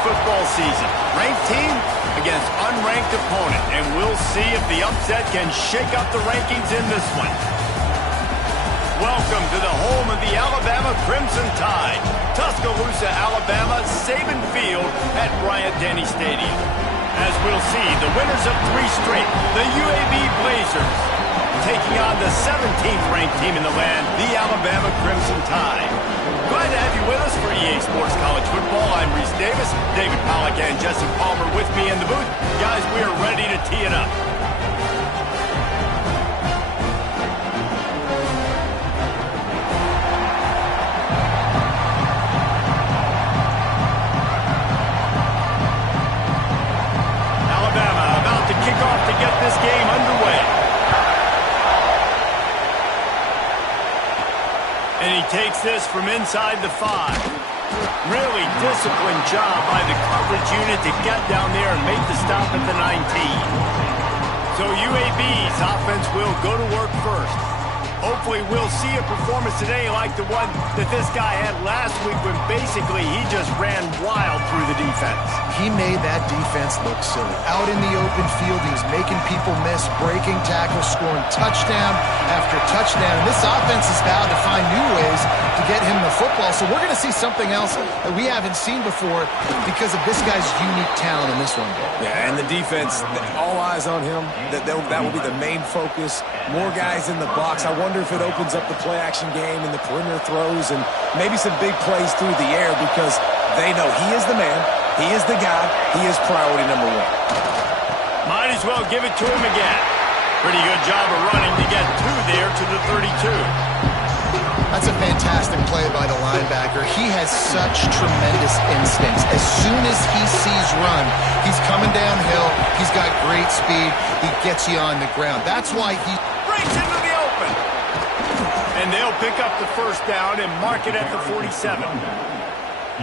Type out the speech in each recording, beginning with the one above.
football season. Ranked team against unranked opponent, and we'll see if the upset can shake up the rankings in this one. Welcome to the home of the Alabama Crimson Tide. Tuscaloosa, Alabama, Saban Field at Bryant-Denny Stadium. As we'll see, the winners of 3 straight, the UAB Blazers, taking on the 17th ranked team in the land, the Alabama Crimson Tide. Glad to have you with us for EA Sports College Football. I'm Reese Davis, David Pollack and Jesse Palmer with me in the booth. Guys, we are ready to tee it up. Alabama about to kick off to get this game underway. And he takes this from inside the 5. Really disciplined job by the coverage unit to get down there and make the stop at the 19. So UAB's offense will go to work first. Hopefully we'll see a performance today like the one that this guy had last week when basically he just ran wild through the defense. He made that defense look silly. Out in the open field, he was making people miss, breaking tackles, scoring touchdown after touchdown. And this offense is vowed to find new ways to get him the football. So we're going to see something else that we haven't seen before because of this guy's unique talent in this one. Yeah, and the defense, all eyes on him. That will be the main focus. More guys in the box. I wonder if it opens up the play-action game and the perimeter throws and maybe some big plays through the air because they know he is the man, he is the guy, he is priority number 1. Might as well give it to him again. Pretty good job of running to get there to the 32. That's a fantastic play by the linebacker. He has such tremendous instincts. As soon as he sees run, he's coming downhill. He's got great speed. He gets you on the ground. That's why he breaks into the open. And they'll pick up the first down and mark it at the 47.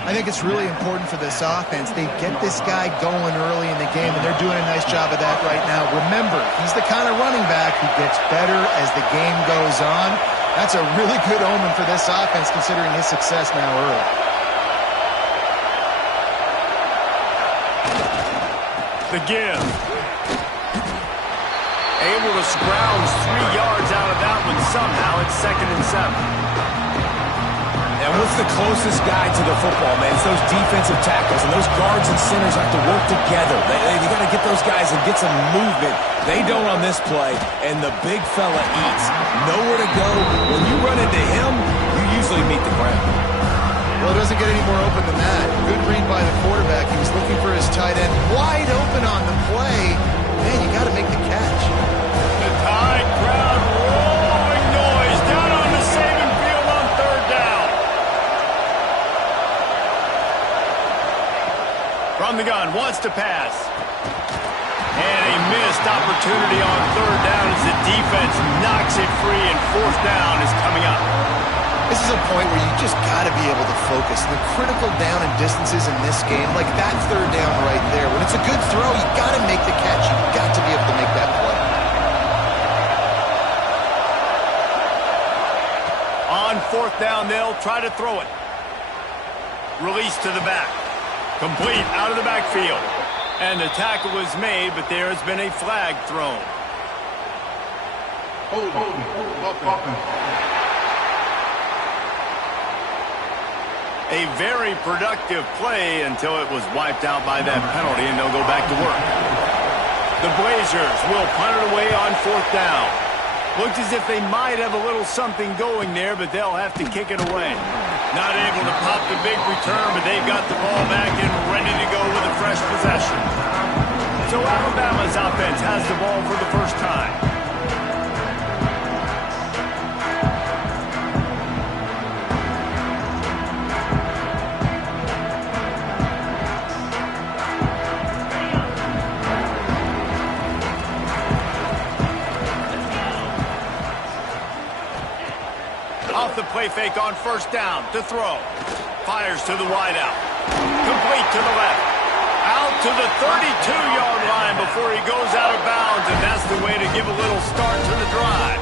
I think it's really important for this offense. They get this guy going early in the game, and they're doing a nice job of that right now. Remember, he's the kind of running back who gets better as the game goes on. That's a really good omen for this offense, considering his success now early. The give. Able to scrounge 3 yards out of that one somehow. It's 2nd and 7. And what's the closest guy to the football, man? It's those defensive tackles, and those guards and centers have to work together. They got to get those guys and get some movement. They don't on this play, and the big fella eats. Nowhere to go. When you run into him, you usually meet the ground. Well, it doesn't get any more open than that. Good read by the quarterback. He was looking for his tight end. Wide open on the play. Man, you got to make the catch. The Tide crowd rolling noise down on the Saban Field on 3rd down. From the gun, wants to pass. And a missed opportunity on 3rd down as the defense knocks it free, and 4th down is coming up. This is a point where you just got to be able to focus. The critical down and distances in this game, like that 3rd down right there, when it's a good throw, you got to make the catch. You've got to be able to make that play. On 4th down, they'll try to throw it. Release to the back. Complete out of the backfield. And the tackle was made, but there has been a flag thrown. A very productive play until it was wiped out by that penalty, and they'll go back to work. The Blazers will punt it away on 4th down. Looks as if they might have a little something going there, but they'll have to kick it away. Not able to pop the big return, but they've got the ball back and ready to go with a fresh possession. So Alabama's offense has the ball for the first time. Off the play fake on 1st down to throw. Fires to the wideout. Complete to the left. Out to the 32-yard line before he goes out of bounds, and that's the way to give a little start to the drive.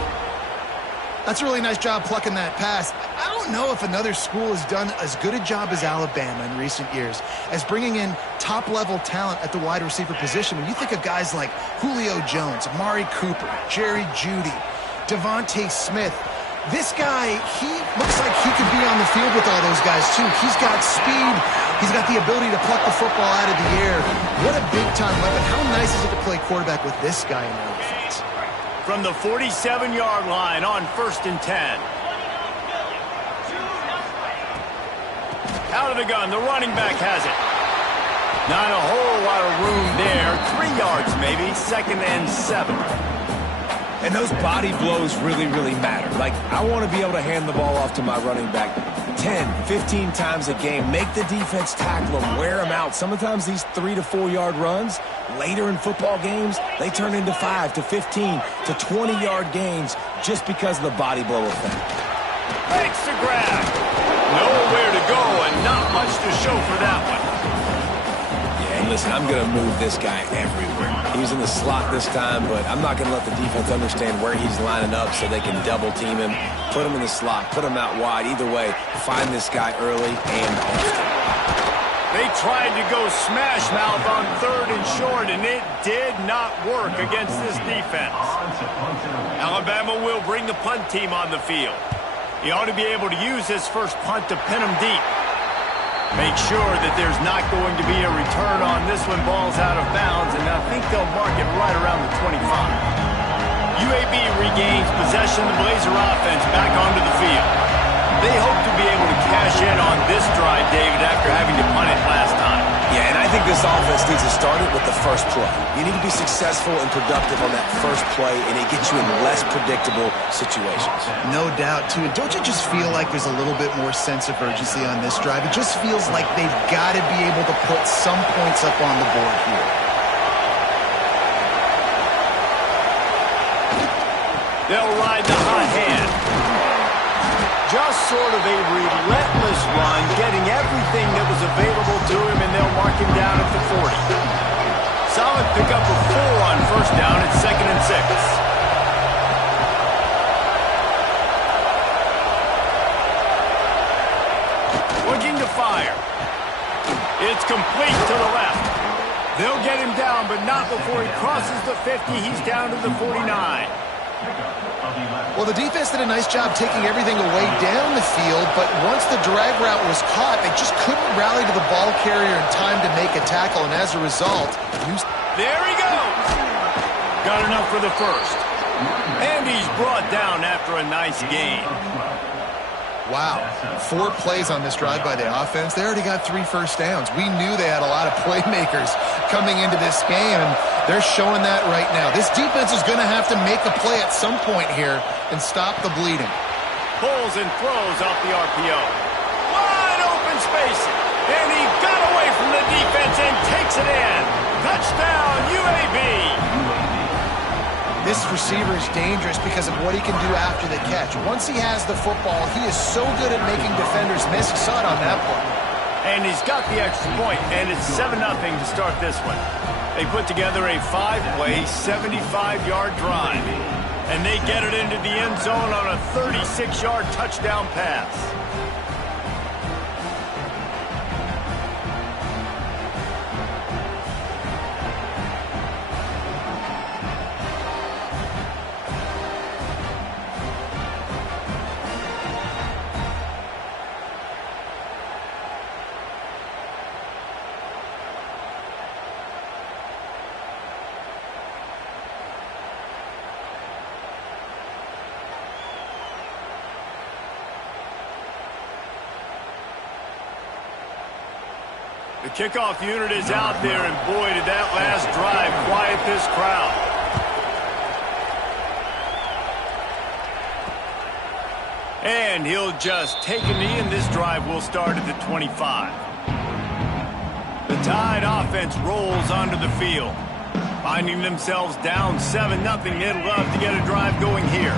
That's a really nice job plucking that pass. I don't don't know if another school has done as good a job as Alabama in recent years as bringing in top-level talent at the wide receiver position. When you think of guys like Julio Jones, Amari Cooper, Jerry Jeudy, Devontae Smith, this guy, he looks like he could be on the field with all those guys, too. He's got speed. He's got the ability to pluck the football out of the air. What a big-time weapon. How nice is it to play quarterback with this guy in the offense? From the 47-yard line on 1st and 10. Out of the gun, the running back has it. Not a whole lot of room there. 3 yards maybe, 2nd and 7. And those body blows really, really matter. Like, I want to be able to hand the ball off to my running back 10, 15 times a game. Make the defense tackle them, wear them out. Sometimes these 3 to 4 yard runs, later in football games, they turn into 5 to 15 to 20-yard gains just because of the body blow effect. Makes the grab. Nowhere to go and not much to show for that one. Yeah, and listen, I'm going to move this guy everywhere. He was in the slot this time, but I'm not going to let the defense understand where he's lining up so they can double team him, put him in the slot, put him out wide. Either way, find this guy early and often. They tried to go smash mouth on 3rd and short, and it did not work against this defense. Alabama will bring the punt team on the field. He ought to be able to use his first punt to pin him deep. Make sure that there's not going to be a return on this when ball's out of bounds, and I think they'll mark it right around the 25. UAB regains possession of the Blazer offense back onto the field. They hope to be able to cash in on this drive, David, after having to punt it last time. Yeah, and I think this offense needs to start it with the first play. You need to be successful and productive on that first play, and it gets you in less predictable situations. No doubt, too. And don't you just feel like there's a little bit more sense of urgency on this drive? It just feels like they've got to be able to put some points up on the board here. They'll ride the hot hand. Just sort of a relentless run, getting everything that was available to him, and they'll mark him down at the 40. Solid pickup of 4 on 1st down at 2nd and 6. Looking to fire. It's complete to the left. They'll get him down, but not before he crosses the 50. He's down to the 49. Well, the defense did a nice job taking everything away down the field, but once the drag route was caught, they just couldn't rally to the ball carrier in time to make a tackle, and as a result, there he goes! Got enough for the first. And he's brought down after a nice gain. Wow, 4 plays on this drive by the offense. They already got 3 first downs. We knew they had a lot of playmakers coming into this game, and they're showing that right now. This defense is going to have to make a play at some point here and stop the bleeding. Pulls and throws off the RPO. Wide open spacing. And he got away from the defense and takes it in. Touchdown, UAB. This receiver is dangerous because of what he can do after the catch. Once he has the football, he is so good at making defenders miss. You saw it on that play. And he's got the extra point, and it's 7-0 to start this one. They put together a 5-play, 75-yard drive. And they get it into the end zone on a 36-yard touchdown pass. The kickoff unit is out there, and boy, did that last drive quiet this crowd. And he'll just take a knee, and this drive will start at the 25. The Tide offense rolls onto the field. Finding themselves down 7-0, they'd love to get a drive going here.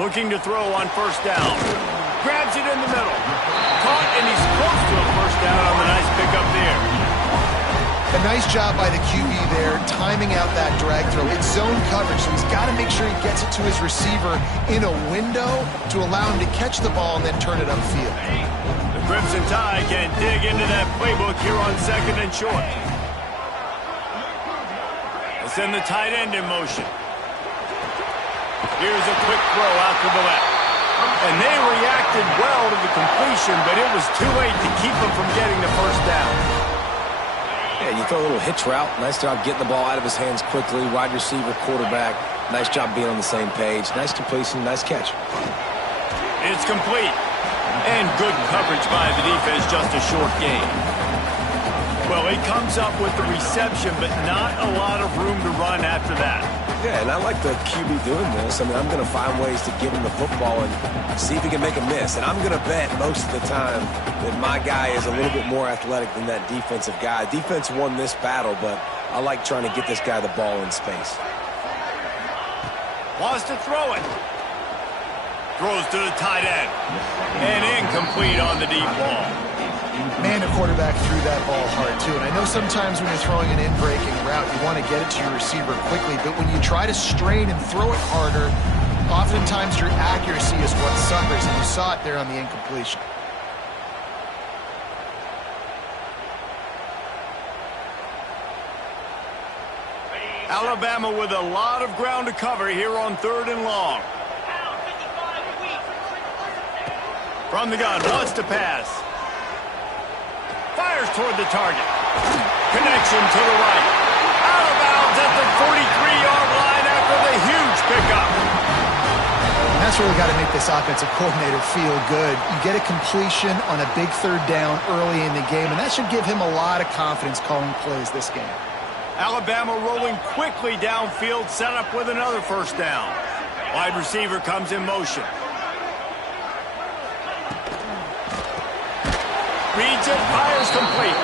Looking to throw on 1st down. Grabs it in the middle. Caught, and he's close to a 1st down on the nice pickup there. And Nice job by the QB there, timing out that drag throw. It's zone coverage, so he's got to make sure he gets it to his receiver in a window to allow him to catch the ball and then turn it upfield. The Crimson Tide can dig into that playbook here on 2nd and short. They'll send the tight end in motion. Here's a quick throw out to the left. And they reacted well to the completion, but it was too late to keep them from getting the first down. Yeah, you throw a little hitch route. Nice job getting the ball out of his hands quickly. Wide receiver, quarterback. Nice job being on the same page. Nice completion, nice catch. It's complete. And good coverage by the defense, just a short gain. Well, he comes up with the reception, but not a lot of room to run after that. Yeah, and I like the QB doing this. I mean, I'm going to find ways to give him the football and see if he can make a miss. And I'm going to bet most of the time that my guy is a little bit more athletic than that defensive guy. Defense won this battle, but I like trying to get this guy the ball in space. Wants to throw it. Throws to the tight end. And incomplete on the deep ball. Man, the quarterback threw that ball hard, too. And I know sometimes when you're throwing an in-breaking route, you want to get it to your receiver quickly. But when you try to strain and throw it harder, oftentimes your accuracy is what suffers. And you saw it there on the incompletion. Alabama with a lot of ground to cover here on 3rd and long. From the gun, wants to pass. Fires toward the target. Connection to the right. Out of bounds at the 43-yard line after the huge pickup. And that's really got to make this offensive coordinator feel good. You get a completion on a big 3rd down early in the game, and that should give him a lot of confidence calling plays this game. Alabama rolling quickly downfield, set up with another 1st down. Wide receiver comes in motion. Reads it, fires complete.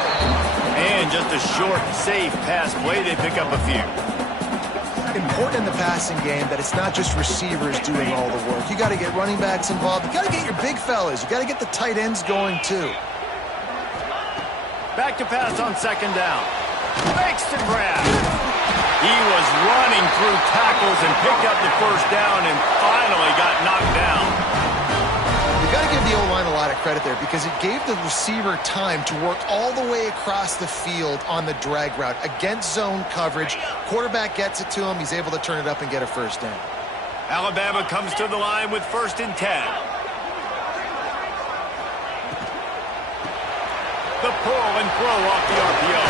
And just a short, safe pass play. They pick up a few. Important in the passing game that it's not just receivers doing all the work. You got to get running backs involved. You got to get your big fellas. You got to get the tight ends going too. Back to pass on 2nd down. Makes the grab. He was running through tackles and picked up the 1st down and finally got knocked down. You got to give the O-line a lot of credit there because it gave the receiver time to work all the way across the field on the drag route against zone coverage. Quarterback gets it to him. He's able to turn it up and get a 1st down. Alabama comes to the line with 1st and 10. The pull and throw off the RPO.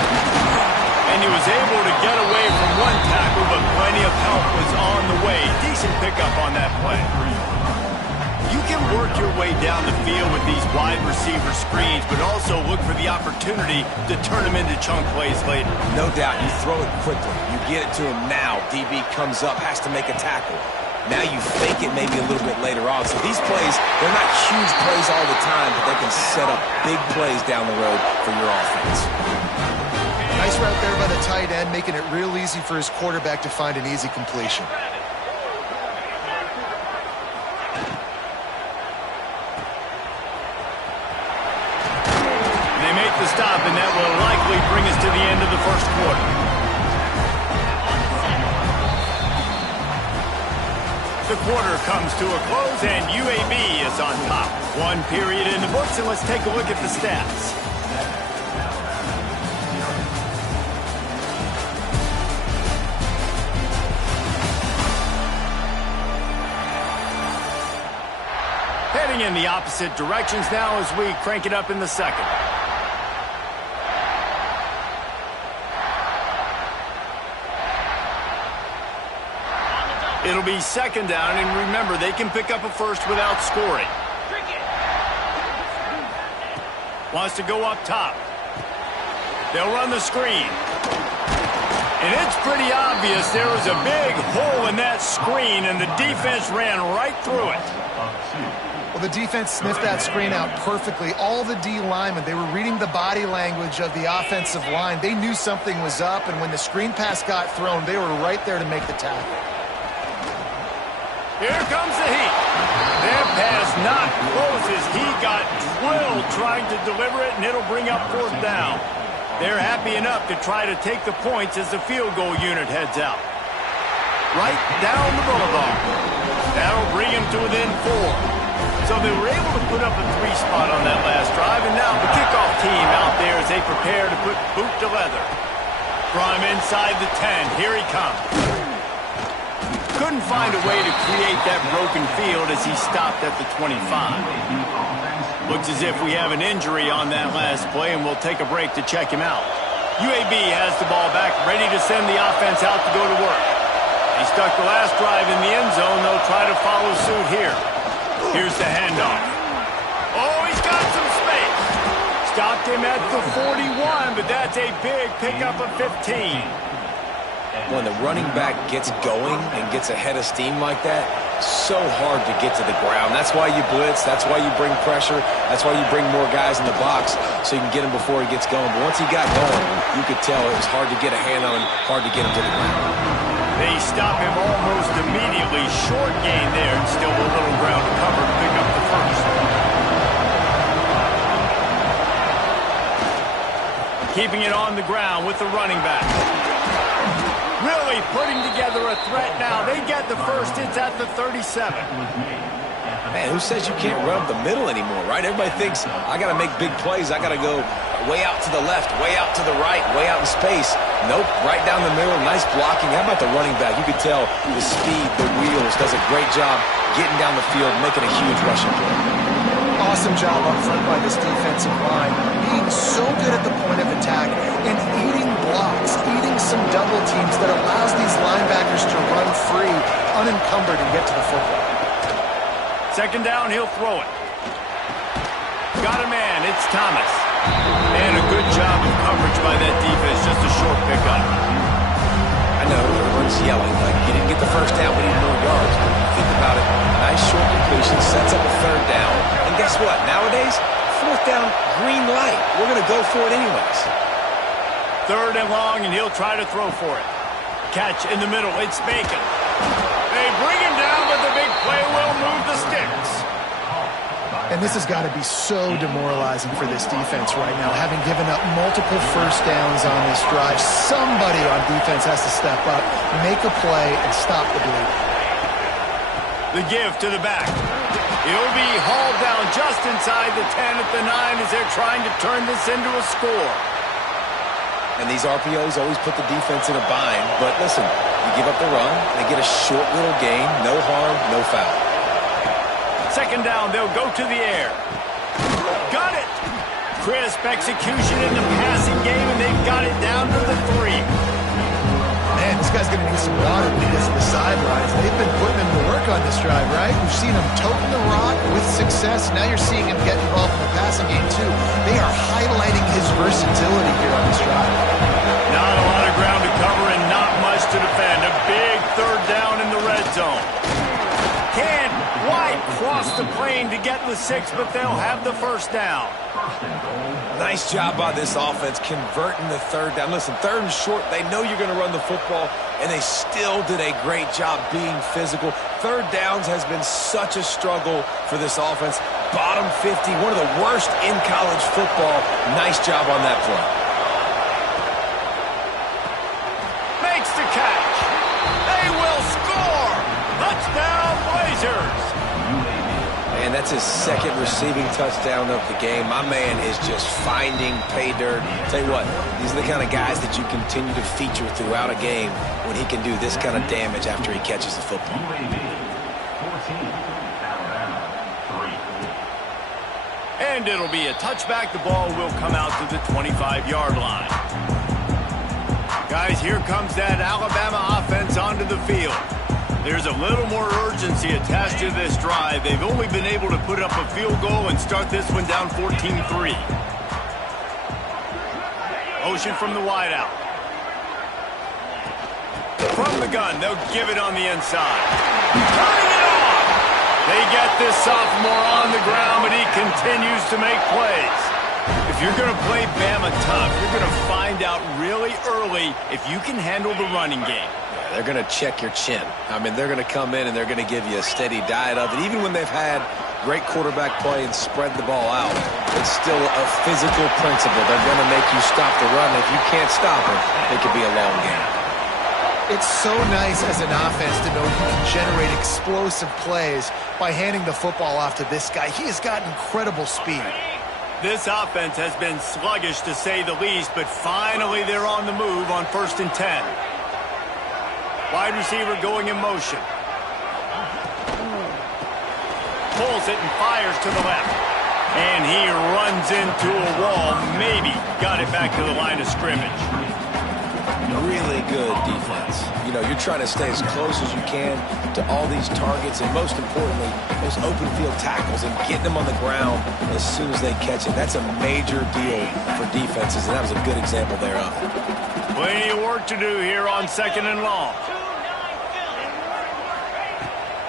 And he was able to get away from one tackle, but plenty of help was on the way. Decent pickup on that play. You can work your way down the field with these wide receiver screens, but also look for the opportunity to turn them into chunk plays later. No doubt, you throw it quickly. You get it to him now. DB comes up, has to make a tackle. Now you fake it maybe a little bit later on. So these plays, they're not huge plays all the time, but they can set up big plays down the road for your offense. Nice route there by the tight end, making it real easy for his quarterback to find an easy completion. The stop, and that will likely bring us to the end of the 1st quarter. The quarter comes to a close, and UAB is on top. 1 period in the books, and let's take a look at the stats. Heading in the opposite directions now as we crank it up in the 2nd. It'll be 2nd down, and remember, they can pick up a 1st without scoring. Wants to go up top. They'll run the screen. And it's pretty obvious there was a big hole in that screen, and the defense ran right through it. Well, the defense sniffed that screen out perfectly. All the D linemen, they were reading the body language of the offensive line. They knew something was up, and when the screen pass got thrown, they were right there to make the tackle. Here comes the heat. Their pass not close as he got drilled trying to deliver it, and it'll bring up 4th down. They're happy enough to try to take the points as the field goal unit heads out. Right down the boulevard. That'll bring them to within 4. So they were able to put up a 3 spot on that last drive, and now the kickoff team out there as they prepare to put boot to leather. From inside the 10, here he comes. Couldn't find a way to create that broken field as he stopped at the 25. Looks as if we have an injury on that last play, and we'll take a break to check him out. UAB has the ball back, ready to send the offense out to go to work. He stuck the last drive in the end zone. They'll try to follow suit here. Here's the handoff. Oh, he's got some space. Stopped him at the 41, but that's a big pickup of 15. When the running back gets going and gets ahead of steam like that, so hard to get to the ground. That's why you blitz. That's why you bring pressure. That's why you bring more guys in the box so you can get him before he gets going. But once he got going, you could tell it was hard to get a hand on him, hard to get him to the ground. They stop him almost immediately. Short gain there, and still a little ground to cover to pick up the first. Keeping it on the ground with the running back. Really putting together a threat now. They get the first. It's at the 37. Man, who says you can't run up the middle anymore, right? Everybody thinks, I got to make big plays. I got to go way out to the left, way out to the right, way out in space. Nope, right down the middle, nice blocking. How about the running back? You could tell the speed, the wheels, does a great job getting down the field, making a huge rushing play. Awesome job up front by this defensive line, being so good at the point of attack and eating blocks, eating some double teams that allows these linebackers to run free, unencumbered, and get to the football. Second down, he'll throw it. Got a man, it's Thomas. And a good job of coverage by that defense, just a short pickup. I know, everyone's yelling, like, you didn't get the first down, we need more yards. Think about it, nice short completion, sets up a third down. And guess what, nowadays, fourth down, green light. We're going to go for it anyways. Third and long, and he'll try to throw for it. Catch in the middle, it's Bacon. They bring him down, but the big play will move the sticks. And this has got to be so demoralizing for this defense right now, having given up multiple first downs on this drive. Somebody on defense has to step up, make a play, and stop the bleeding. The give to the back. He'll be hauled down just inside the 10 at the 9 as they're trying to turn this into a score. And these RPOs always put the defense in a bind. But listen, you give up the run, they get a short little gain, no harm, no foul. Second down, they'll go to the air. Got it! Crisp execution in the passing game, and they've got it down to the 3. Man, this guy's going to need some water when he gets to the sidelines. They've been putting him to work on this drive, right? We've seen him toting the rock with success. Now you're seeing him get involved in the passing game, too. They are highlighting his versatility here on this drive. Not a lot of ground to cover and not much to defend. A big third down in the red zone. Can't quite cross the plane to get the 6, but they'll have the first down. Nice job by this offense converting the third down. Listen, third and short, they know you're going to run the football, and they still did a great job being physical. Third downs has been such a struggle for this offense. Bottom 50, one of the worst in college football. Nice job on that play. Makes the catch. They will score. Touchdown, Blazers. And that's his second receiving touchdown of the game. My man is just finding pay dirt. Tell you what, these are the kind of guys that you continue to feature throughout a game when he can do this kind of damage after he catches the football. And it'll be a touchback. The ball will come out to the 25-yard line. Guys, here comes that Alabama offense onto the field. There's a little more urgency attached to this drive. They've only been able to put up a field goal and start this one down 14-3. Motion from the wideout. From the gun, they'll give it on the inside. Turning it off! They get this sophomore on the ground, but he continues to make plays. If you're going to play Bama tough, you're going to find out really early if you can handle the running game. They're going to check your chin. I mean, they're going to come in and they're going to give you a steady diet of it. Even when they've had great quarterback play and spread the ball out. It's still a physical principle. They're going to make you stop the run. If you can't stop it, it could be a long game. It's so nice as an offense to know you can generate explosive plays by handing the football off to this guy. He has got incredible speed. This offense has been sluggish to say the least, but finally they're on the move on 1st and 10. Wide receiver going in motion. Pulls it and fires to the left. And he runs into a wall. Maybe got it back to the line of scrimmage. Really good defense. You know, you're trying to stay as close as you can to all these targets, and most importantly, those open field tackles and getting them on the ground as soon as they catch it. That's a major deal for defenses, and that was a good example thereof. Plenty of work to do here on 2nd and long.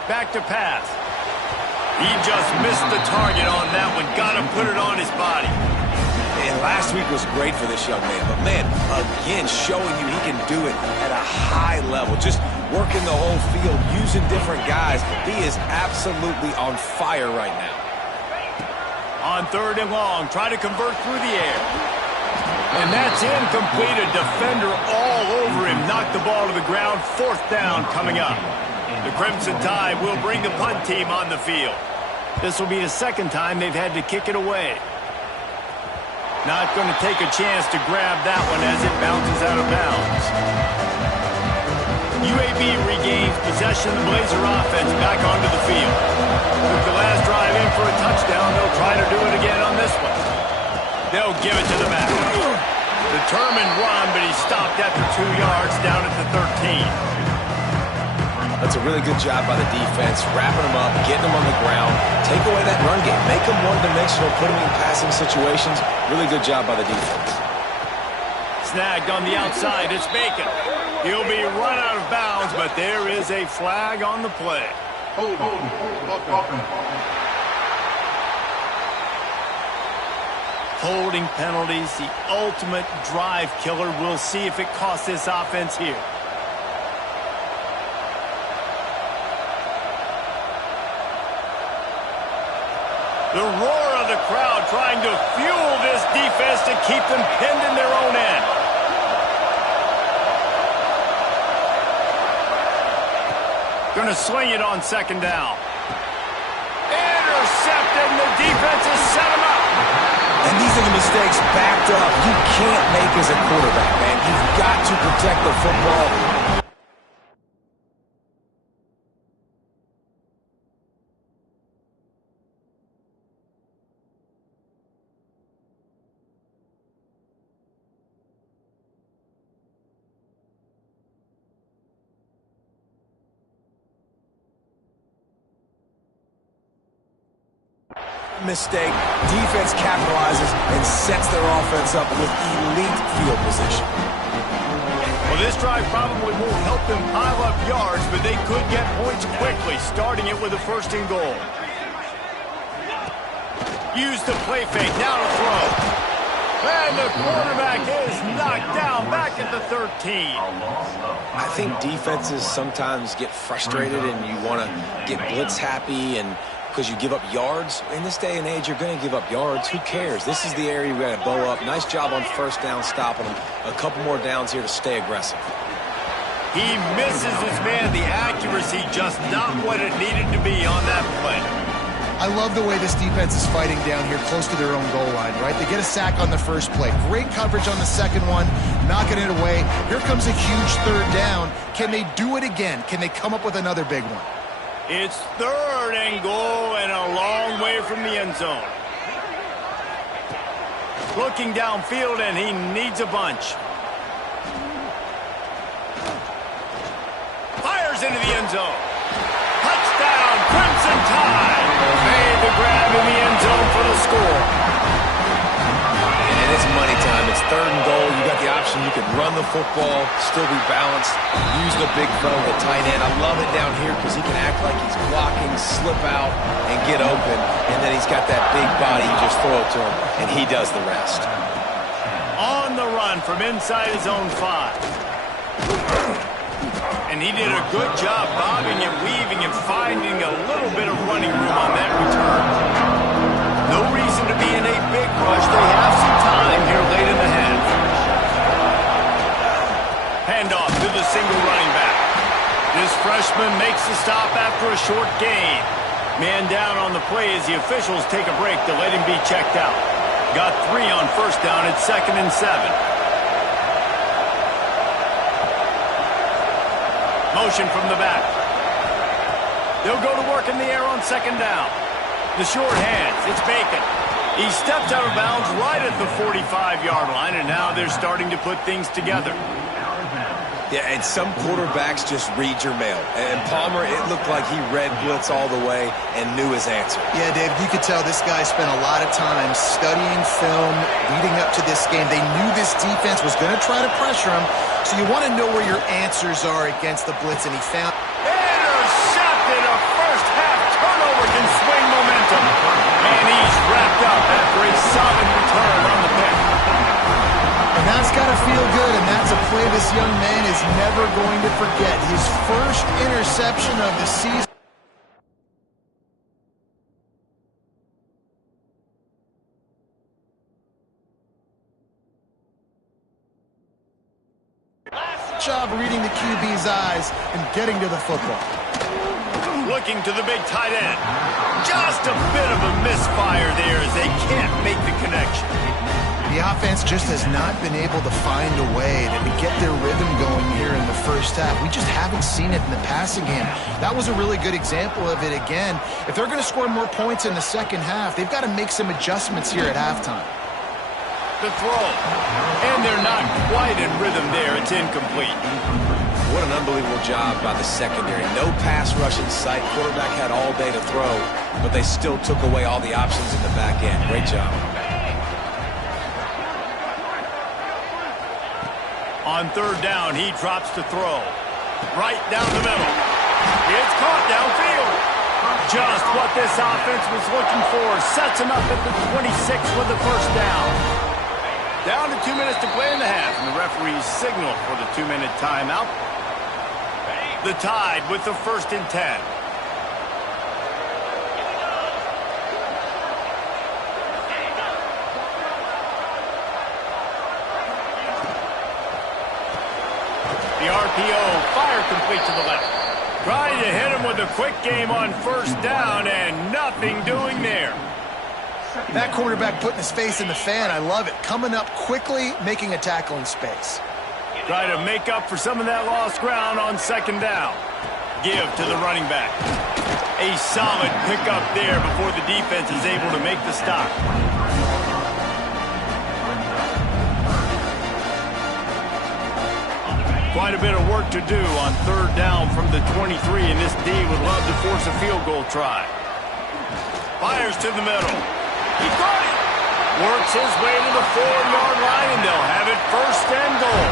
Back to pass. He just missed the target on that one. Got to put it on his body. And last week was great for this young man. But, man, again, showing you he can do it at a high level. Just working the whole field, using different guys. He is absolutely on fire right now. On 3rd and long, try to convert through the air. And that's incomplete. A defender all over him. Knocked the ball to the ground. 4th down coming up. The Crimson Tide will bring the punt team on the field. This will be the 2nd time they've had to kick it away. Not going to take a chance to grab that one as it bounces out of bounds. UAB regains possession of the Blazer offense back onto the field. Took the last drive in for a touchdown. They'll try to do it again on this one. They'll give it to the back. Determined run, but he stopped after 2 yards down at the 13. That's a really good job by the defense, wrapping them up, getting them on the ground, take away that run game, make them one-dimensional, put them in passing situations. Really good job by the defense. Snagged on the outside, it's Bacon. He'll be run out of bounds, but there is a flag on the play. Holding penalties, the ultimate drive killer. We'll see if it costs this offense here. The roar of the crowd trying to fuel this defense to keep them pinned in their own end. Going to sling it on 2nd down. Intercepted, and the defense has set him up. And these are the mistakes backed up you can't make as a quarterback, man. You've got to protect the football. Mistake, defense capitalizes and sets their offense up with elite field position. Well, this drive probably won't help them pile up yards, but they could get points quickly, starting it with a 1st and goal. Use the play fake, now to throw. And the quarterback is knocked down back at the 13. I think defenses sometimes get frustrated and you want to get blitz happy and because you give up yards. In this day and age, you're going to give up yards. Who cares? This is the area we got to bow up. Nice job on 1st down, stopping them. A couple more downs here to stay aggressive. He misses his man. The accuracy just not what it needed to be on that play. I love the way this defense is fighting down here close to their own goal line, right? They get a sack on the 1st play. Great coverage on the 2nd one, knocking it away. Here comes a huge 3rd down. Can they do it again? Can they come up with another big one? It's 3rd and goal and a long way from the end zone. Looking downfield, and he needs a bunch. Fires into the end zone. Touchdown, Crimson Tide. Made the grab in the end zone for the score. And it's money time. It's 3rd and goal. You got the option. You can run the football, still be balanced, use the big throw, the tight end. I love it down here because he can act like he's blocking, slip out, and get open. And then he's got that big body. You just throw it to him, and he does the rest. On the run from inside his own 5. And he did a good job bobbing and weaving and finding a little bit of running room on that return. No reason to be in a big rush. They have some time here late in the half. Handoff to the single running back. This freshman makes the stop after a short gain. Man down on the play as the officials take a break to let him be checked out. Got 3 on first down at 2nd and 7. Motion from the back. They'll go to work in the air on 2nd down. The short hands, it's Bacon. He stepped out of bounds right at the 45-yard line, and now they're starting to put things together. Yeah, and some quarterbacks just read your mail. And Palmer, it looked like he read blitz all the way and knew his answer. Yeah, Dave, you could tell this guy spent a lot of time studying film leading up to this game. They knew this defense was going to try to pressure him, so you want to know where your answers are against the blitz, and he found... Intercepted! A first-half turnover can swing momentum. And he's wrapped up after a solid return on the pick. And that's got to feel good, and that's a play this young man is never going to forget. His first interception of the season. Job reading the QB's eyes and getting to the football. Looking to the big tight end. Just a bit of a misfire there as they can't make the connection. The offense just has not been able to find a way to get their rhythm going here in the first half. We just haven't seen it in the passing game. That was a really good example of it again. If they're going to score more points in the second half, they've got to make some adjustments here at halftime. The throw. And they're not quite in rhythm there. It's incomplete. What an unbelievable job by the secondary. No pass rush in sight. Quarterback had all day to throw, but they still took away all the options in the back end. Great job. On 3rd down, he drops to throw. Right down the middle. It's caught downfield. Just what this offense was looking for. Sets him up at the 26 with the first down. Down to 2 minutes to play in the half, and the referees signal for the 2-minute timeout. The Tide with the 1st and 10. The RPO, fire complete to the left. Trying to hit him with a quick game on 1st down, and nothing doing there. That quarterback putting his face in the fan, I love it. Coming up quickly, making a tackle in space. Try to make up for some of that lost ground on 2nd down. Give to the running back. A solid pickup there before the defense is able to make the stop. Quite a bit of work to do on 3rd down from the 23, and this D would love to force a field goal try. Fires to the middle. He got it. Works his way to the 4-yard line, and they'll have it 1st and goal.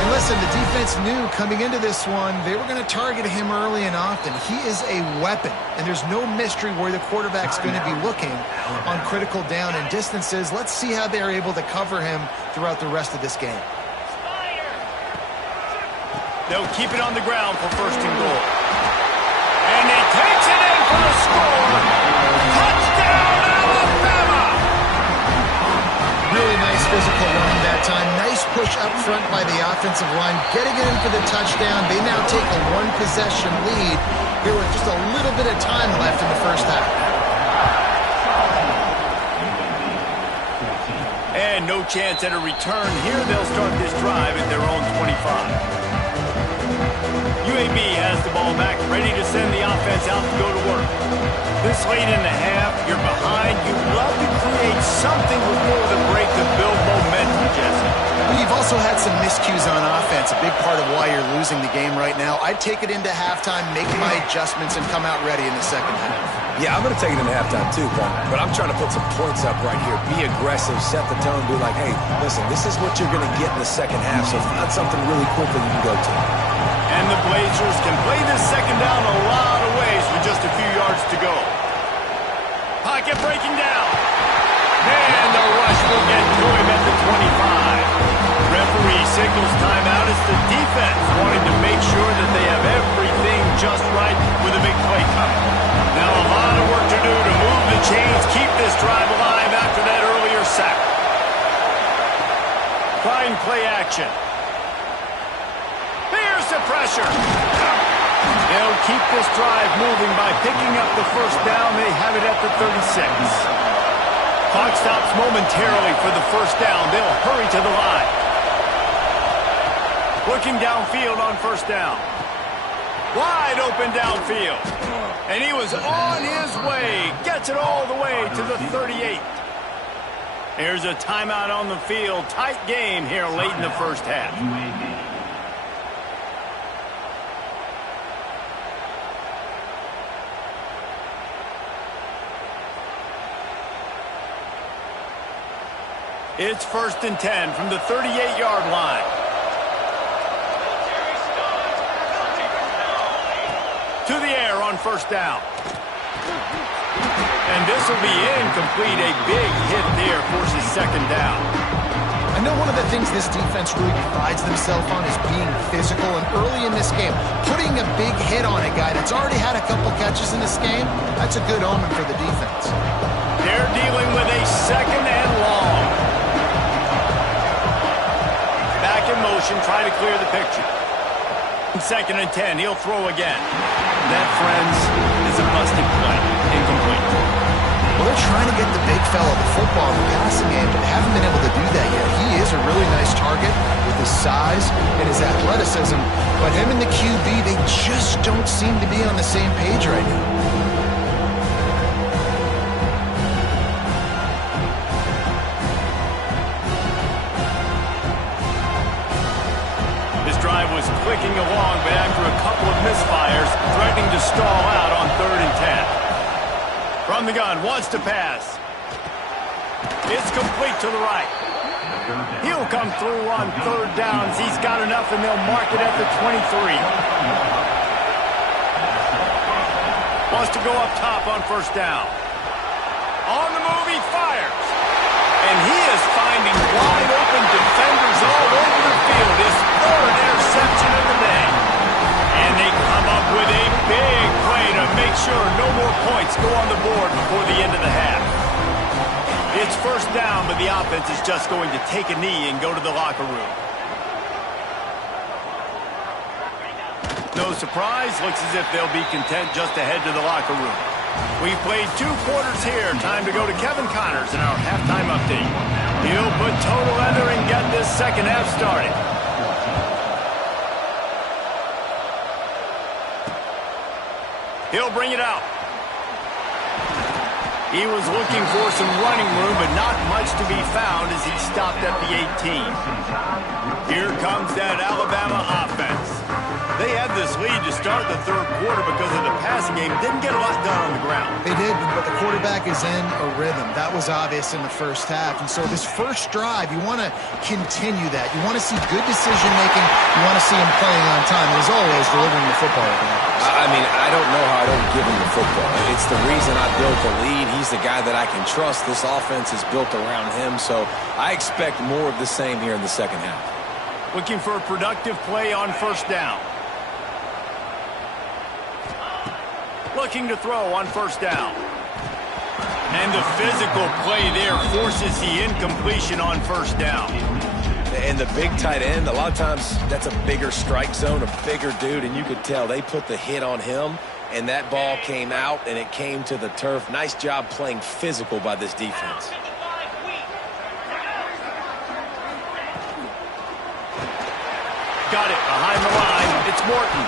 And listen, the defense knew coming into this one, they were going to target him early and often. He is a weapon, and there's no mystery where the quarterback's going to be looking on critical down and distances. Let's see how they're able to cover him throughout the rest of this game. They'll keep it on the ground for 1st and goal. And he takes it in for the score. Touchdown, Alabama! Really nice physical running that time. Nice push up front by the offensive line, getting it in for the touchdown. They now take a 1-possession lead here with just a little bit of time left in the first half. And no chance at a return here. They'll start this drive at their own 25. UAB has the ball back, ready to send the offense out to go to work. This late in the half, you're behind. You'd love to create something before the break to build momentum, Jesse. Well, you've also had some miscues on offense, a big part of why you're losing the game right now. I'd take it into halftime, make my adjustments, and come out ready in the second half. Yeah, I'm going to take it into halftime too, Paul. But I'm trying to put some points up right here. Be aggressive, set the tone, be like, hey, listen, this is what you're going to get in the second half, so find something really quickly you can go to. And the Blazers can play this second down a lot of ways with just a few yards to go. Pocket breaking down. And the rush will get to him at the 25. Referee signals timeout as the defense wanting to make chains keep this drive alive after that earlier sack. Trying play action. Here's the pressure. They'll keep this drive moving by picking up the first down. They have it at the 36. Clock stops momentarily for the first down. They'll hurry to the line. Looking downfield on first down. Wide open downfield. And he was on his way. Gets it all the way to the 38. Here's a timeout on the field. Tight game here late in the first half. It's 1st and 10 from the 38-yard line. To the air on first down. And this will be incomplete. A big hit there forces second down. I know one of the things this defense really prides themselves on is being physical. And early in this game, putting a big hit on a guy that's already had a couple catches in this game, that's a good omen for the defense. They're dealing with a second and long. Back in motion, try to clear the picture. 2nd and 10, he'll throw again. That, friends, is a busted play. Incomplete. Well, they're trying to get the big fella the football in the passing game, but they haven't been able to do that yet. He is a really nice target with his size and his athleticism, but him and the QB, they just don't seem to be on the same page right now. Was clicking along, but after a couple of misfires, threatening to stall out on 3rd and 10. From the gun, wants to pass. It's complete to the right. He'll come through on 3rd downs. He's got enough, and they'll mark it at the 23. Wants to go up top on first down. On the move, he fires. And he is finding wide open defenders all over the field. His 3rd interception of the day. And they come up with a big play to make sure no more points go on the board before the end of the half. It's first down, but the offense is just going to take a knee and go to the locker room. No surprise, looks as if they'll be content just to head to the locker room. We've played 2 quarters here. Time to go to Kevin Connors in our halftime update. He'll put total under and get this second half started. He'll bring it out. He was looking for some running room, but not much to be found as he stopped at the 18. Here comes that Alabama offense. They had this lead to start the 3rd quarter because of the passing game. Didn't get a lot done on the ground. They did, but the quarterback is in a rhythm. That was obvious in the first half. And so this first drive, you want to continue that. You want to see good decision-making. You want to see him playing on time. And as always, delivering the football. I mean, I don't know how I don't give him the football. It's the reason I built the lead. He's the guy that I can trust. This offense is built around him. So I expect more of the same here in the second half. Looking for a productive play on first down. Looking to throw on first down. And the physical play there forces the incompletion on first down. And the big tight end, a lot of times that's a bigger strike zone, a bigger dude, and you could tell they put the hit on him, and that ball came out, and it came to the turf. Nice job playing physical by this defense. Got it behind the line. It's Morton.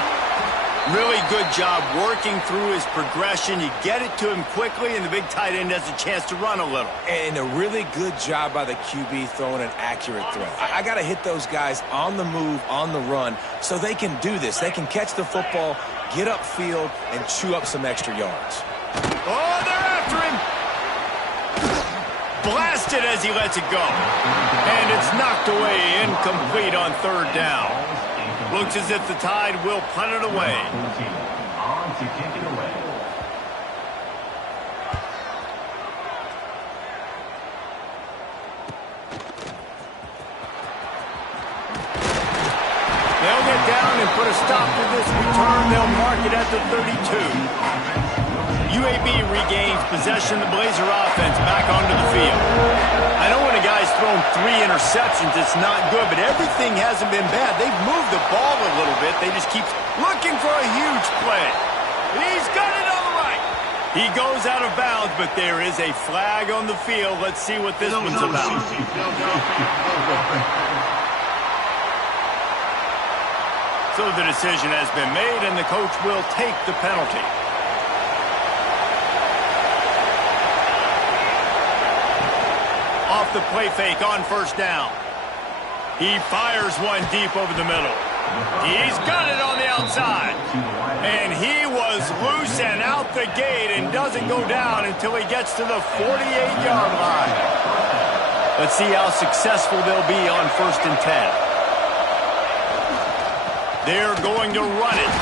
Really good job working through his progression. You get it to him quickly, and the big tight end has a chance to run a little. And a really good job by the QB throwing an accurate throw. I got to hit those guys on the move, on the run, so they can do this. They can catch the football, get upfield, and chew up some extra yards. Oh, they're after him. Blasted as he lets it go. And it's knocked away, incomplete on 3rd down. Looks as if the Tide will punt it away. They'll get down and put a stop to this return. They'll mark it at the 32. UAB regains possession of the Blazer offense back onto the field. I know when a guy's thrown 3 interceptions, it's not good, but everything hasn't been bad. They've moved the ball a little bit. They just keep looking for a huge play. He's got it on the right. He goes out of bounds, but there is a flag on the field. Let's see what this one's about. So the decision has been made, and the coach will take the penalty. Off the play fake on first down. He fires one deep over the middle. He's got it on the outside. And he was loose and out the gate and doesn't go down until he gets to the 48-yard line. Let's see how successful they'll be on 1st and 10. They're going to run it.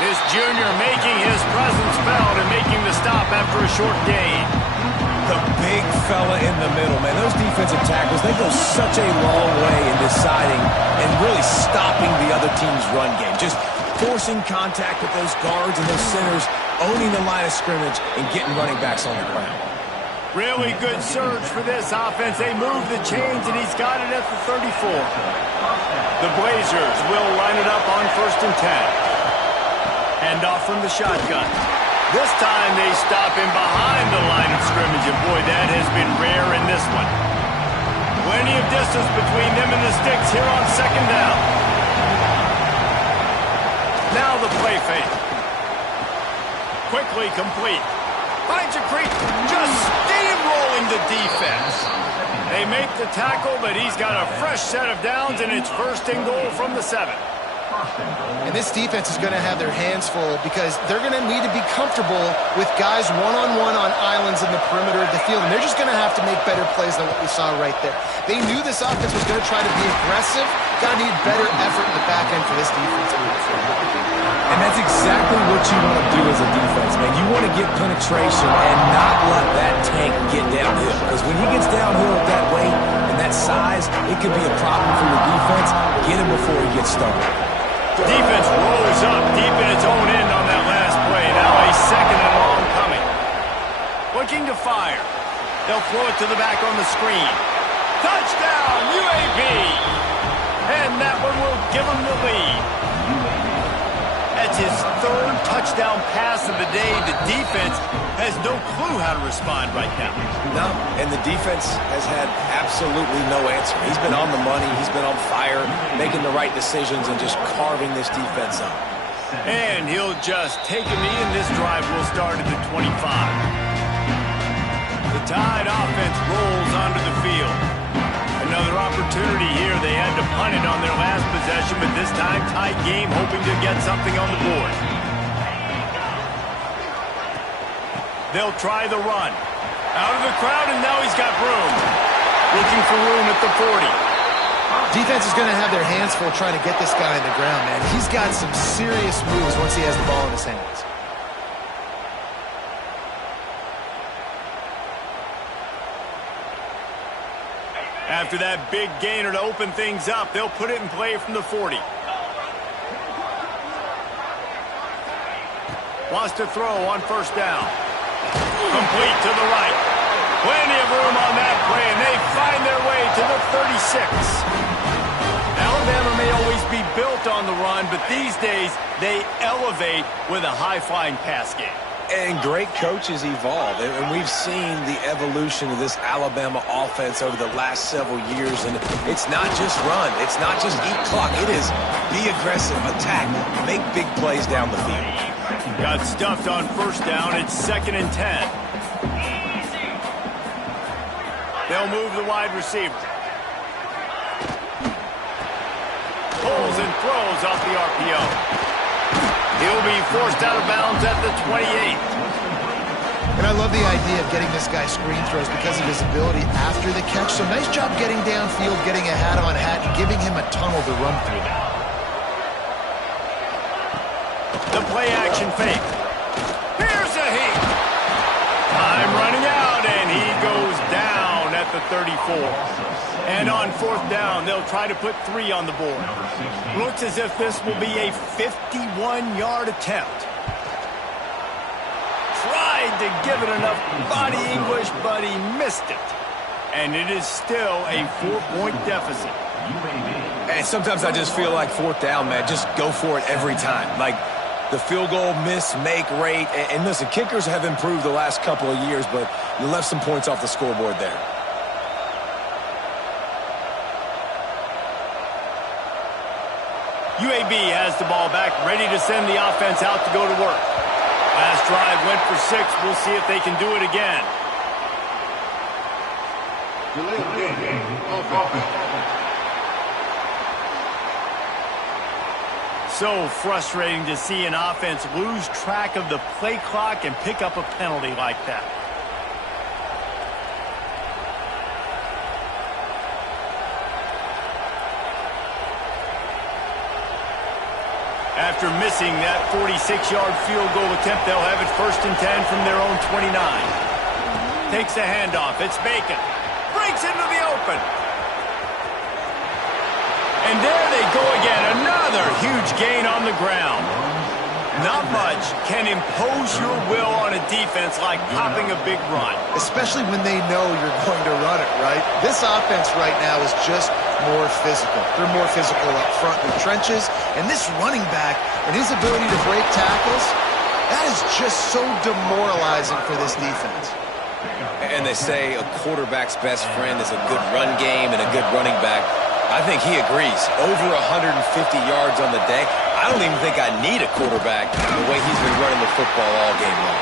This junior making his presence felt and making the stop after a short gain. The big fella in the middle, man. Those defensive tackles, they go such a long way in deciding and really stopping the other team's run game. Just forcing contact with those guards and those centers, owning the line of scrimmage, and getting running backs on the ground. Really good surge for this offense. They move the chains, and he's got it at the 34. The Blazers will line it up on 1st and 10. Hand off from the shotgun. This time they stop him behind the line of scrimmage, and boy, that has been rare in this one. Plenty of distance between them and the sticks here on 2nd down. Now the play fake. Quickly complete. Finds a creek, just steamrolling the defense. They make the tackle, but he's got a fresh set of downs, and it's 1st and goal from the 7. And this defense is going to have their hands full because they're going to need to be comfortable with guys one-on-one on islands in the perimeter of the field, and they're just going to have to make better plays than what we saw right there. They knew this offense was going to try to be aggressive. Going to need better effort in the back end for this defense moving forward. And that's exactly what you want to do as a defense, man. You want to get penetration and not let that tank get downhill. Because when he gets downhill at that weight and that size, it could be a problem for your defense. Get him before he gets started. Defense rolls up deep in its own end on that last play. Now a 2nd and long coming. Looking to fire. They'll throw it to the back on the screen. Touchdown, UAB! And that one will give them the lead. That's his 3rd touchdown pass of the day. The defense has no clue how to respond right now. No, and the defense has had absolutely no answer. He's been on the money. He's been on fire, making the right decisions and just carving this defense up. And he'll just take a knee, and this drive will start at the 25. The Tide offense rolls onto the field. Another opportunity here. They had to punt it on their last possession, but this time tight game, hoping to get something on the board. They'll try the run. Out of the crowd, and now he's got room. Looking for room at the 40. Defense is going to have their hands full trying to get this guy on the ground, man. He's got some serious moves once he has the ball in his hands. After that big gainer to open things up, they'll put it in play from the 40. Wants to throw on 1st down. Complete to the right. Plenty of room on that play, and they find their way to the 36. Alabama may always be built on the run, but these days they elevate with a high-flying pass game. And great coaches evolve, and we've seen the evolution of this Alabama offense over the last several years, and it's not just run, it's not just eat clock, it is be aggressive, attack, make big plays down the field. Got stuffed on 1st down, it's 2nd and 10. They'll move the wide receiver. Pulls and throws off the RPO. He'll be forced out of bounds at the 28. And I love the idea of getting this guy screen throws because of his ability after the catch. So nice job getting downfield, getting a hat-on-hat, and giving him a tunnel to run through there. The play-action fake. Here's a heat. Time running out, and he goes down at the 34. And on 4th down, they'll try to put 3 on the board. Looks as if this will be a 51-yard attempt. Try tried to give it enough body English, but he missed it. And it is still a 4-point deficit. And sometimes I just feel like fourth down, man, just go for it every time. Like the field goal miss-make rate. And listen, kickers have improved the last couple of years, but you left some points off the scoreboard there. UAB has the ball back, ready to send the offense out to go to work. Last drive went for 6. We'll see if they can do it again. So frustrating to see an offense lose track of the play clock and pick up a penalty like that. After missing that 46-yard field goal attempt, they'll have it 1st and 10 from their own 29. Takes a handoff. It's Bacon. Breaks into the open. And there they go again. Another huge gain on the ground. Not much can impose your will on a defense like popping a big run. Especially when they know you're going to run it, right? This offense right now is just more physical. They're more physical up front in the trenches. And this running back and his ability to break tackles, that is just so demoralizing for this defense. And they say a quarterback's best friend is a good run game and a good running back. I think he agrees. Over 150 yards on the day. I don't even think I need a quarterback the way he's been running the football all game long.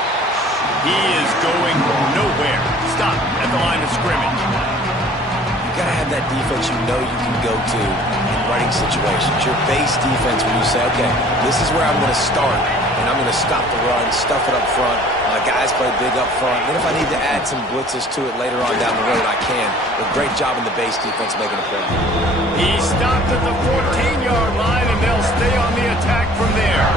He is going nowhere. Stop at the line of scrimmage. You got to have that defense you know you can go to in running situations. Your base defense when you say, okay, this is where I'm going to start, and I'm going to stop the run, stuff it up front. Guys play big up front. Then if I need to add some blitzes to it later on down the road, I can. A great job in the base defense making a play. He stopped at the 14-yard line, and they'll stay on the attack from there.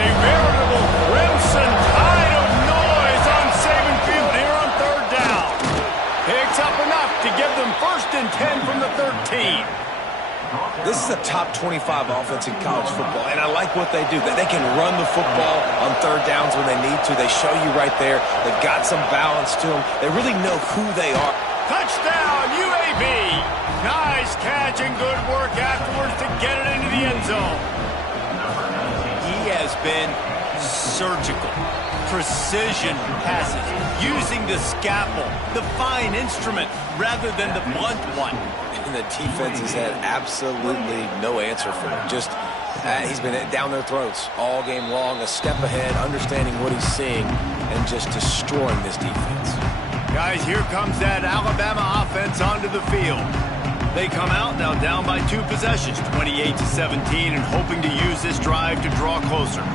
A veritable crimson tide of noise on Saban Field here on 3rd down. Picks up enough to give them 1st and 10 from the 13. This is a top 25 offense in college football, and I like what they do. They can run the football on 3rd downs when they need to. They show you right there. They've got some balance to them. They really know who they are. Touchdown, UAB. Nice catch and good work afterwards to get it into the end zone. He has been surgical. Precision passes, using the scalpel, the fine instrument, rather than the blunt one. And the defense has had absolutely no answer for him. Just, he's been down their throats all game long, a step ahead, understanding what he's seeing, and just destroying this defense. Guys, here comes that Alabama offense onto the field. They come out now down by 2 possessions, 28-17, and hoping to use this drive to draw closer.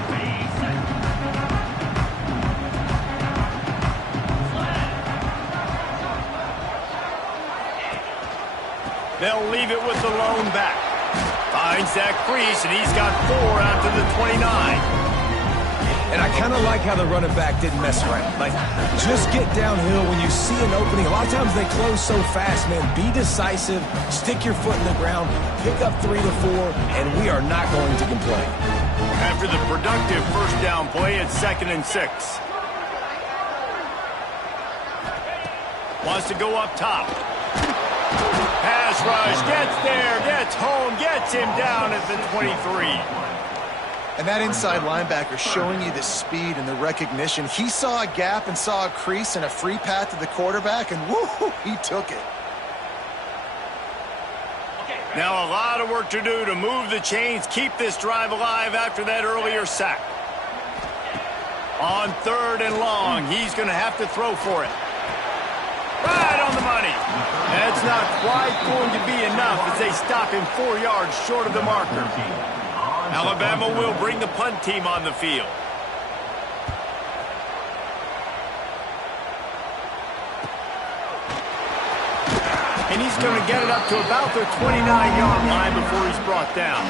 They'll leave it with the lone back. Finds that crease, and he's got 4 after the 29. And I kind of like how the running back didn't mess around. Like, just get downhill when you see an opening. A lot of times they close so fast, man. Be decisive, stick your foot in the ground, pick up 3 to 4, and we are not going to complain. After the productive 1st down play, it's 2nd and 6. Wants to go up top. Pass rush, gets there, gets home, gets him down at the 23. And that inside linebacker showing you the speed and the recognition. He saw a gap and saw a crease and a free path to the quarterback, and woo, he took it. Now a lot of work to do to move the chains, keep this drive alive after that earlier sack. On 3rd and long, he's going to have to throw for it. Right on the money. That's not quite going to be enough as they stop him 4 yards short of the marker. Alabama will bring the punt team on the field. And he's going to get it up to about the 29-yard line before he's brought down.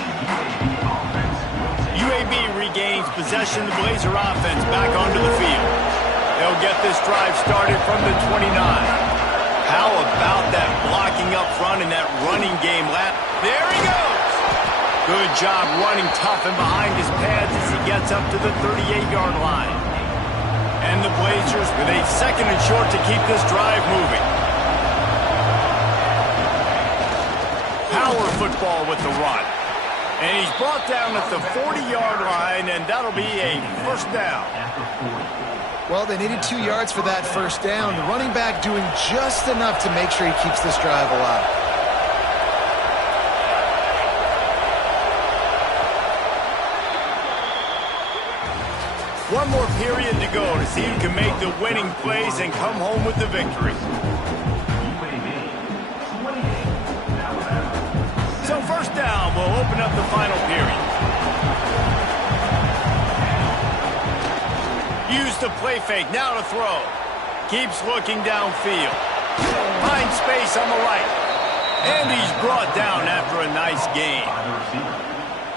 UAB regains possession of the Blazer offense back onto the field. They'll get this drive started from the 29. How about that blocking up front and that running game lap? There he goes! Good job running tough and behind his pads as he gets up to the 38-yard line. And the Blazers with a 2nd and short to keep this drive moving. Power football with the run. And he's brought down at the 40-yard line, and that'll be a first down. Well, they needed 2 yards for that first down. The running back doing just enough to make sure he keeps this drive alive. One more period to go to see who can make the winning plays and come home with the victory. So first down will open up the final period. Use the play fake, now to throw. Keeps looking downfield. Finds space on the right. And he's brought down after a nice gain.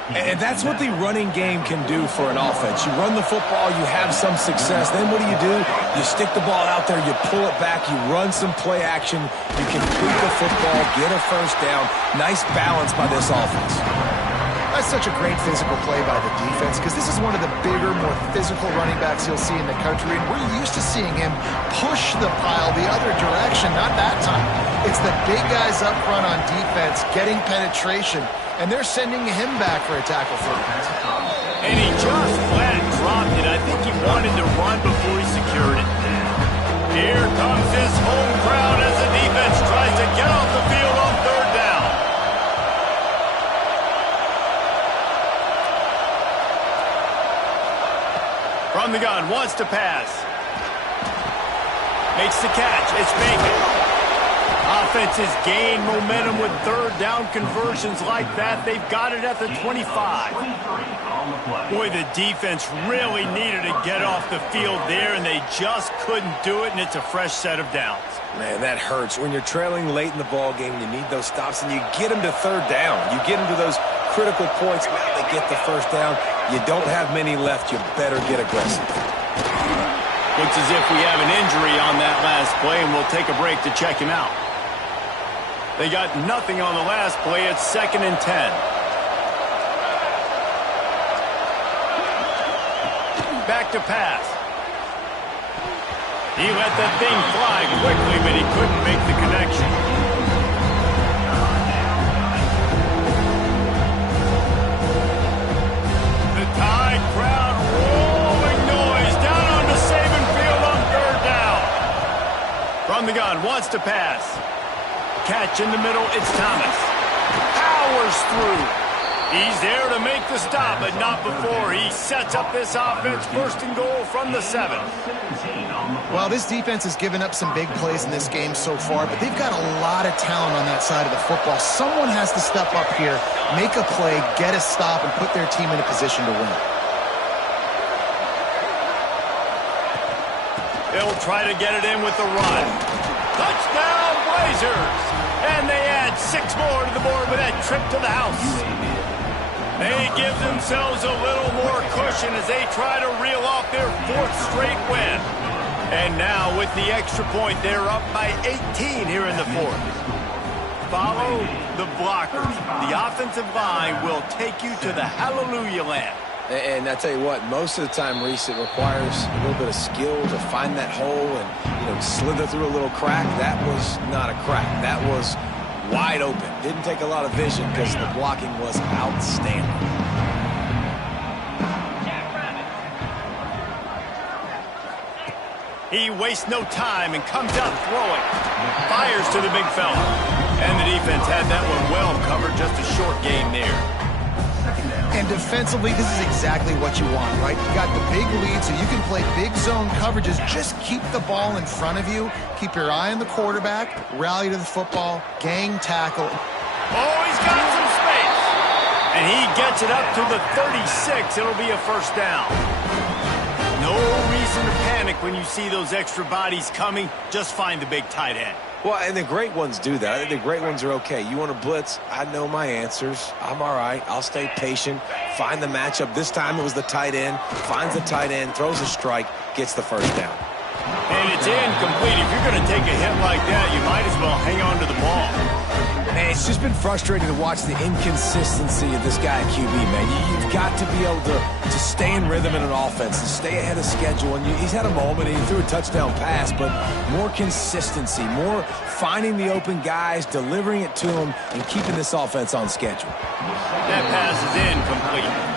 And that's what the running game can do for an offense. You run the football, you have some success. Then what do? You stick the ball out there, you pull it back, you run some play action, you complete the football, get a first down. Nice balance by this offense. That's such a great physical play by the defense because this is one of the bigger, more physical running backs you'll see in the country, and we're used to seeing him push the pile the other direction. Not that time. It's the big guys up front on defense getting penetration, and they're sending him back for a tackle for him. And he just flat dropped it. I think he wanted to run before he secured it. Here comes his home crowd as the defense tries to get off the field on 3rd down. From the gun, wants to pass. Makes the catch. It's Bacon. Offenses gain momentum with 3rd down conversions like that. They've got it at the 25. Boy, the defense really needed to get off the field there, and they just couldn't do it, and it's a fresh set of downs. Man, that hurts. When you're trailing late in the ball game, you need those stops, and you get them to 3rd down. You get them to those critical points. Now they get the first down. You don't have many left. You better get aggressive. Looks as if we have an injury on that last play, and we'll take a break to check him out. They got nothing on the last play. It's 2nd and 10. Back to pass. He let that thing fly quickly, but he couldn't make the connection. The Tide crowd rolling noise down onto Saban Field on 3rd down. From the gun, wants to pass. Catch in the middle, it's Thomas. Powers through. He's there to make the stop, but not before he sets up this offense. 1st and goal from the 7. Well, this defense has given up some big plays in this game so far, but they've got a lot of talent on that side of the football. Someone has to step up here, make a play, get a stop, and put their team in a position to win. They'll try to get it in with the run. Touchdown, Blazers! And they add 6 more to the board with that trip to the house. They give themselves a little more cushion as they try to reel off their 4th straight win. And now with the extra point, they're up by 18 here in the 4th. Follow the blockers. The offensive line will take you to the hallelujah land. And I tell you what, most of the time, Reese, it requires a little bit of skill to find that hole and, slither through a little crack. That was not a crack. That was wide open. Didn't take a lot of vision because the blocking was outstanding. He wastes no time and comes out throwing. Fires to the big fella. And the defense had that one well covered. Just a short game there. And defensively, this is exactly what you want, right? You got the big lead, so you can play big zone coverages. Just keep the ball in front of you. Keep your eye on the quarterback. Rally to the football. Gang tackle. Oh, he's got some space. And he gets it up to the 36. It'll be a first down. No reason to panic when you see those extra bodies coming. Just find the big tight end. Well, and the great ones do that. I think the great ones are okay. You want to blitz? I know my answers. I'm all right. I'll stay patient. Find the matchup. This time it was the tight end. Finds the tight end, throws a strike, gets the first down. And it's incomplete. If you're going to take a hit like that, you might as well hang on to the ball. It's just been frustrating to watch the inconsistency of this guy at QB, man. You've got to be able to stay in rhythm in an offense, to stay ahead of schedule. And he's had a moment, and he threw a touchdown pass, but more consistency, more finding the open guys, delivering it to them, and keeping this offense on schedule. That pass is incomplete.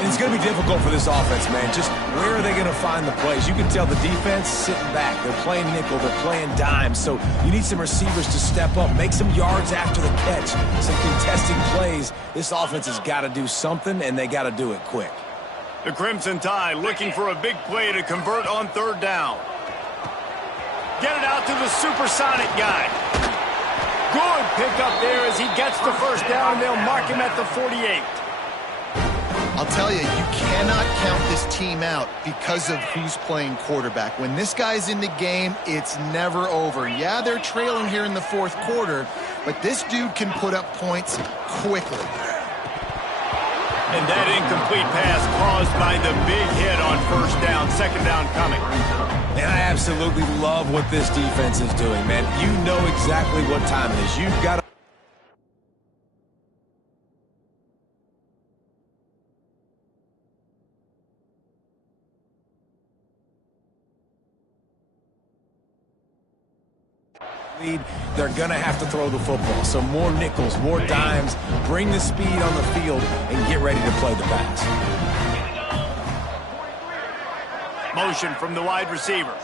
And it's going to be difficult for this offense, man. Just where are they going to find the plays? You can tell the defense sitting back. They're playing nickel. They're playing dime. So you need some receivers to step up, make some yards after the catch, some contesting plays. This offense has got to do something, and they got to do it quick. The Crimson Tide looking for a big play to convert on third down. Get it out to the supersonic guy. Good pickup there as he gets the first down, and they'll mark him at the 48. I'll tell you, you cannot count this team out because of who's playing quarterback. When this guy's in the game, it's never over. Yeah, they're trailing here in the fourth quarter, but this dude can put up points quickly. And that incomplete pass caused by the big hit on first down, second down coming. And I absolutely love what this defense is doing, man. You know exactly what time it is. You've got to lead, they're going to have to throw the football. So more nickels, more dimes, bring the speed on the field, and get ready to play the pass. Motion from the wide receiver.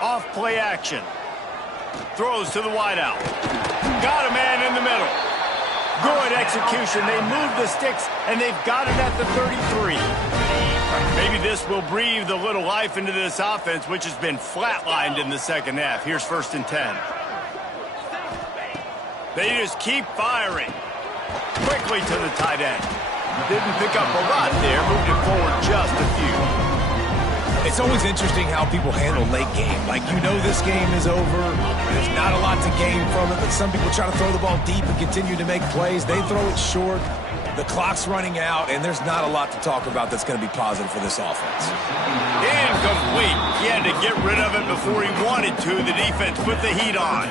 Off play action. Throws to the wideout. Got a man in the middle. Good execution. They move the sticks, and they've got it at the 33. Maybe this will breathe a little life into this offense, which has been flatlined in the second half. Here's 1st and 10. They just keep firing. Quickly to the tight end. Didn't pick up a lot there, moved it forward just a few. It's always interesting how people handle late game. Like, you know this game is over. There's not a lot to gain from it, but some people try to throw the ball deep and continue to make plays. They throw it short. The clock's running out, and there's not a lot to talk about that's going to be positive for this offense. Incomplete. He had to get rid of it before he wanted to. The defense put the heat on.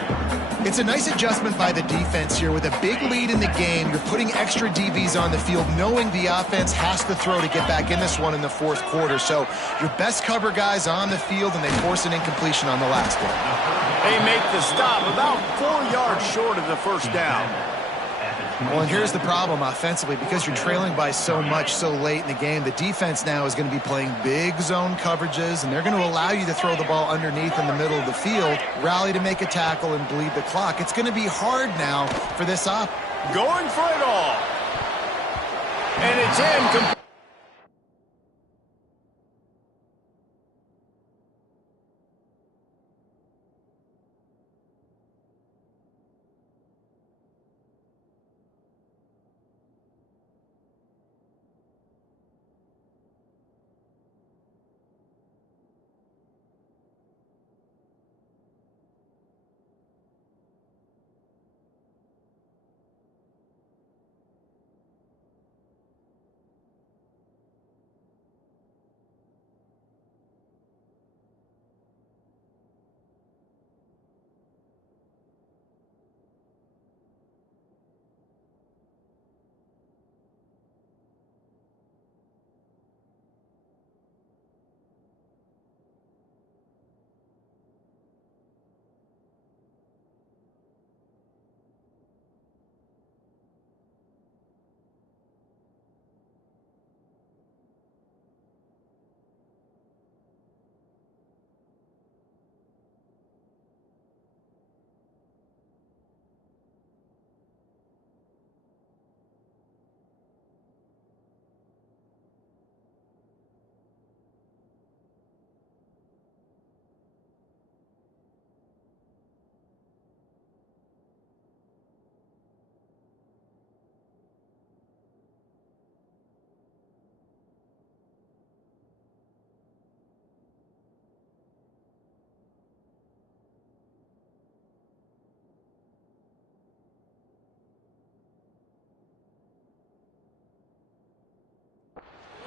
It's a nice adjustment by the defense here. With a big lead in the game, you're putting extra DBs on the field, knowing the offense has to throw to get back in this one in the fourth quarter. So your best cover guys on the field, and they force an incompletion on the last one. They make the stop about 4 yards short of the first down. Well, and here's the problem offensively. Because you're trailing by so much so late in the game, the defense now is going to be playing big zone coverages, and they're going to allow you to throw the ball underneath in the middle of the field, rally to make a tackle, and bleed the clock. It's going to be hard now for this offense. Going for it all. And it's incomplete.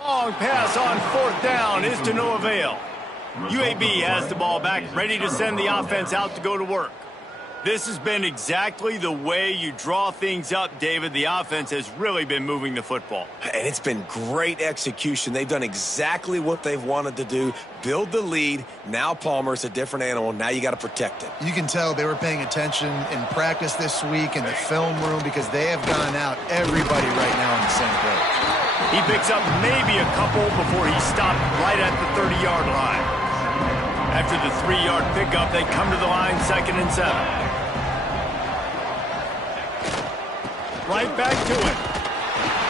Long pass on 4th down is to no avail. UAB has the ball back, ready to send the offense out to go to work. This has been exactly the way you draw things up, David. The offense has really been moving the football. And it's been great execution. They've done exactly what they've wanted to do. Build the lead. Now Palmer's a different animal. Now you got to protect him. You can tell they were paying attention in practice this week in the film room because they have gone out everybody right now on the same page. He picks up maybe a couple before he stopped right at the 30-yard line. After the 3-yard pickup, they come to the line 2nd and 7. Right back to it.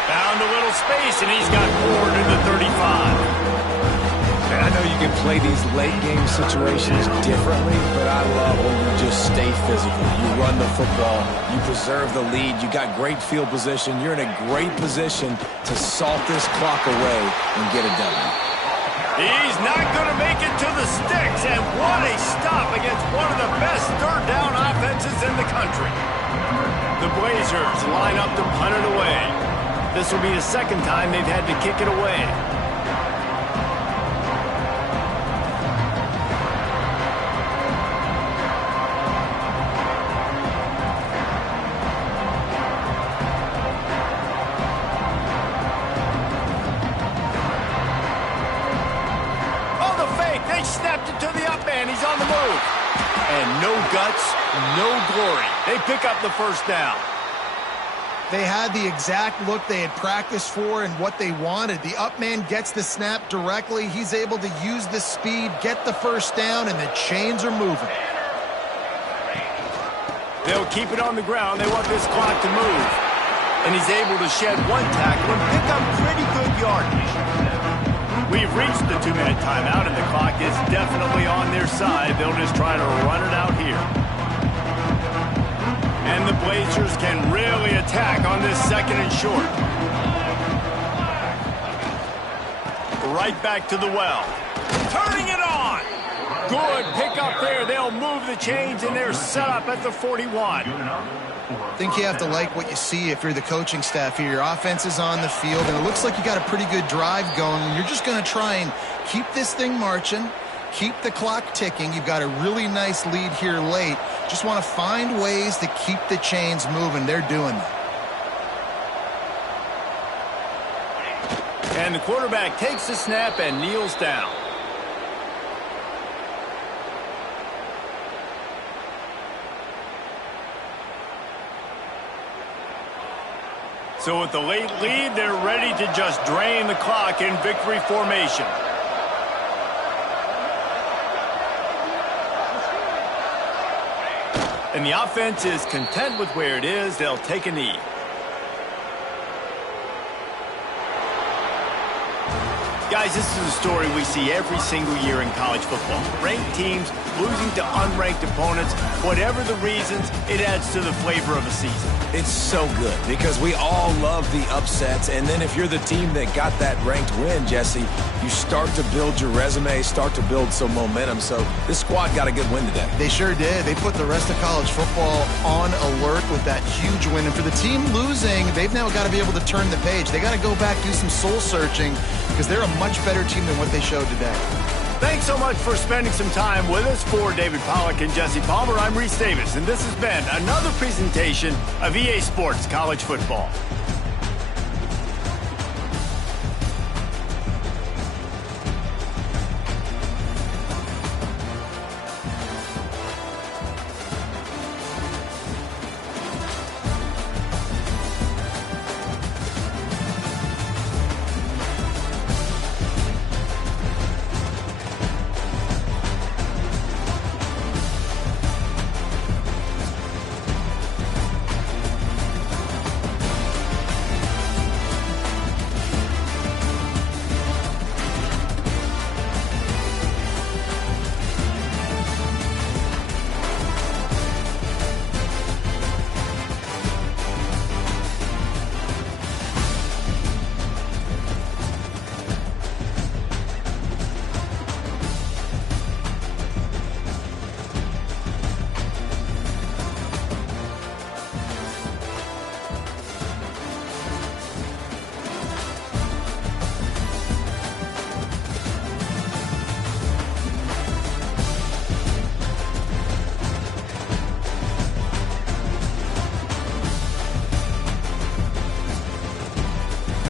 Found a little space, and he's got forward to the 35. And I know you can play these late-game situations differently, but I love when you just stay physical. You run the football. You preserve the lead. You got great field position. You're in a great position to salt this clock away and get it done. He's not going to make it to the sticks, and what a stop against one of the best third-down offenses in the country. The Blazers line up to punt it away. This will be the second time they've had to kick it away. Oh, the fake. They snapped it to the up man. He's on the move. And no guts, no glory. They pick up the first down. They had the exact look they had practiced for and what they wanted. The up man gets the snap directly. He's able to use the speed, get the first down, and the chains are moving. They'll keep it on the ground. They want this clock to move. And he's able to shed one tackle and pick up pretty good yardage. We've reached the 2-minute timeout, and the clock is definitely on their side. They'll just try to run it out here. And the Blazers can really attack on this 2nd and short. Right back to the well. Turning it on. Good pickup there. They'll move the chains, and they're set up at the 41. I think you have to like what you see if you're the coaching staff here. Your offense is on the field, and it looks like you got a pretty good drive going. You're just going to try and keep this thing marching, keep the clock ticking. You've got a really nice lead here late. Just want to find ways to keep the chains moving. They're doing that. And the quarterback takes the snap and kneels down. So with the late lead, they're ready to just drain the clock in victory formation. And the offense is content with where it is. They'll take a knee. Guys, this is a story we see every single year in college football. Ranked teams losing to unranked opponents. Whatever the reasons, it adds to the flavor of a season. It's so good because we all love the upsets. And then if you're the team that got that ranked win, Jesse, you start to build your resume, start to build some momentum. So this squad got a good win today. They sure did. They put the rest of college football on alert with that huge win. And for the team losing, they've now got to be able to turn the page. They got to go back, do some soul searching, because they're a much better team than what they showed today. Thanks so much for spending some time with us. For David Pollack and Jesse Palmer, I'm Reese Davis, and this has been another presentation of EA Sports College Football.